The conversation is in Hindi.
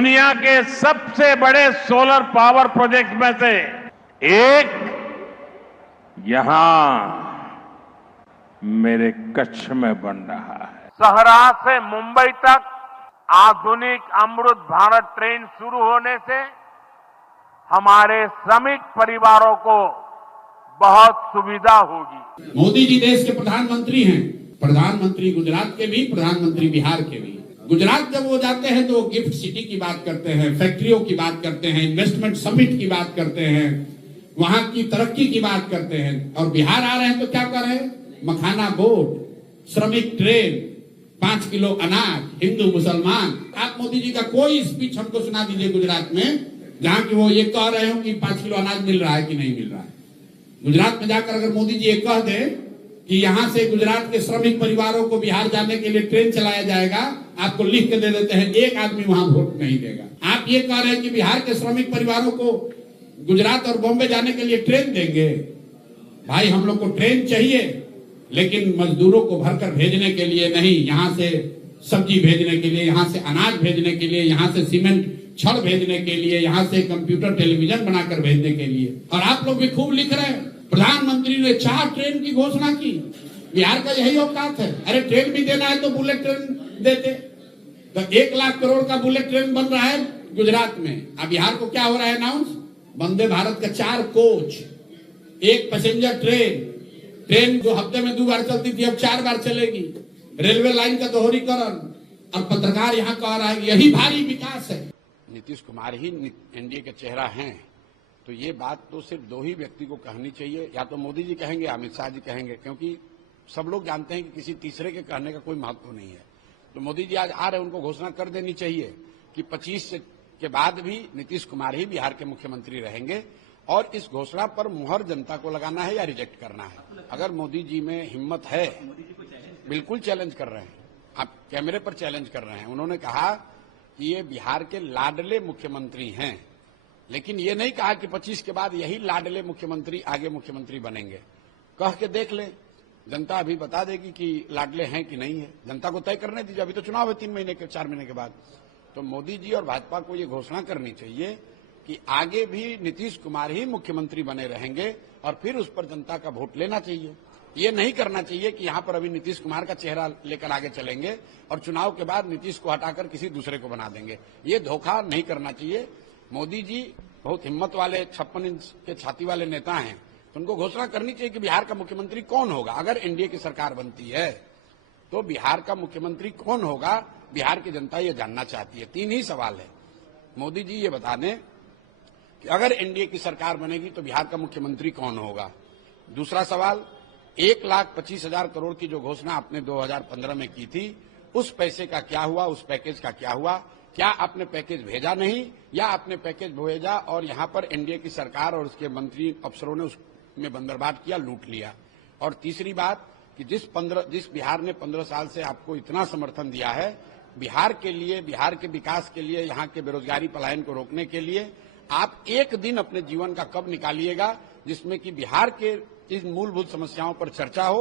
दुनिया के सबसे बड़े सोलर पावर प्रोजेक्ट में से एक यहां मेरे कच्छ में बन रहा है। सहरा से मुंबई तक आधुनिक अमृत भारत ट्रेन शुरू होने से हमारे श्रमिक परिवारों को बहुत सुविधा होगी। मोदी जी देश के प्रधानमंत्री हैं, प्रधानमंत्री गुजरात के भी, प्रधानमंत्री बिहार के भी। गुजरात जब वो जाते हैं तो वो गिफ्ट सिटी की बात करते हैं, फैक्ट्रियों की बात करते हैं, इन्वेस्टमेंट समिट की बात करते हैं, वहां की तरक्की की बात करते हैं। और बिहार आ रहे हैं तो क्या कर रहे हैं? मखाना बोट, श्रमिक ट्रेन, 5 किलो अनाज, हिंदू मुसलमान। आप मोदी जी का कोई स्पीच हमको सुना दीजिए गुजरात में जहां की वो ये कह रहे हो कि 5 किलो अनाज मिल रहा है कि नहीं मिल रहा है। गुजरात में जाकर अगर मोदी जी ये कह दे कि यहां से गुजरात के श्रमिक परिवारों को बिहार जाने के लिए ट्रेन चलाया जाएगा, आपको लिख के दे देते हैं, एक आदमी वहां वोट नहीं देगा। आप ये कह रहे हैं कि बिहार के श्रमिक परिवारों को गुजरात और बॉम्बे जाने के लिए ट्रेन देंगे। भाई हम लोग को ट्रेन चाहिए, लेकिन मजदूरों को भरकर भेजने के लिए नहीं, यहां से सब्जी भेजने के लिए, यहां से अनाज भेजने के लिए, यहां से सीमेंट छड़ भेजने के लिए, यहां से कंप्यूटर टेलीविजन बनाकर भेजने के लिए। और आप लोग भी खूब लिख रहे हैं, प्रधानमंत्री ने 4 ट्रेन की घोषणा की। बिहार का यही औकात है। अरे ट्रेन भी देना है तो बुलेट ट्रेन देते। तो 1 लाख करोड़ का बुलेट ट्रेन बन रहा है गुजरात में। अब बिहार को क्या हो रहा है अनाउंस? वंदे भारत का 4 कोच, 1 पैसेंजर ट्रेन जो हफ्ते में 2 बार चलती थी अब 4 बार चलेगी। रेलवे लाइन का दोहरीकरण। और पत्रकार यहाँ कह रहा है यही भारी विकास है। नीतीश कुमार ही एनडीए के चेहरा हैं, तो ये बात तो सिर्फ 2 ही व्यक्ति को कहनी चाहिए, या तो मोदी जी कहेंगे, अमित शाह जी कहेंगे, क्योंकि सब लोग जानते हैं कि किसी तीसरे के कहने का कोई महत्व नहीं है। तो मोदी जी आज आ रहे हैं, उनको घोषणा कर देनी चाहिए कि 25 के बाद भी नीतीश कुमार ही बिहार के मुख्यमंत्री रहेंगे। और इस घोषणा पर मुहर जनता को लगाना है या रिजेक्ट करना है। अगर मोदी जी में हिम्मत है, बिल्कुल चैलेंज कर रहे हैं, आप कैमरे पर चैलेंज कर रहे हैं। उन्होंने कहा कि ये बिहार के लाडले मुख्यमंत्री हैं, लेकिन ये नहीं कहा कि 25 के बाद यही लाडले मुख्यमंत्री आगे मुख्यमंत्री बनेंगे। कह के देख ले, जनता अभी बता देगी कि लाडले हैं कि नहीं है। जनता को तय करने दीजिए, अभी तो चुनाव है 3 महीने के, 4 महीने के बाद। तो मोदी जी और भाजपा को ये घोषणा करनी चाहिए कि आगे भी नीतीश कुमार ही मुख्यमंत्री बने रहेंगे और फिर उस पर जनता का वोट लेना चाहिए। ये नहीं करना चाहिए कि यहां पर अभी नीतीश कुमार का चेहरा लेकर आगे चलेंगे और चुनाव के बाद नीतीश को हटाकर किसी दूसरे को बना देंगे। ये धोखा नहीं करना चाहिए। मोदी जी बहुत हिम्मत वाले 56 इंच के छाती वाले नेता हैं, तो उनको घोषणा करनी चाहिए कि बिहार का मुख्यमंत्री कौन होगा। अगर एनडीए की सरकार बनती है तो बिहार का मुख्यमंत्री कौन होगा, बिहार की जनता ये जानना चाहती है। 3 ही सवाल है। मोदी जी ये बता दें कि अगर एनडीए की सरकार बनेगी तो बिहार का मुख्यमंत्री कौन होगा। दूसरा सवाल, 1,25,000 करोड़ की जो घोषणा आपने 2015 में की थी, उस पैसे का क्या हुआ, उस पैकेज का क्या हुआ? क्या आपने पैकेज भेजा नहीं, या आपने पैकेज भेजा और यहां पर एनडीए की सरकार और उसके मंत्री अफसरों ने उसमें बंदरबाट किया, लूट लिया? और तीसरी बात कि जिस बिहार ने 15 साल से आपको इतना समर्थन दिया है, बिहार के लिए, बिहार के विकास के लिए, यहां के बेरोजगारी पलायन को रोकने के लिए, आप एक दिन अपने जीवन का कब निकालिएगा जिसमें कि बिहार के इन मूलभूत समस्याओं पर चर्चा हो।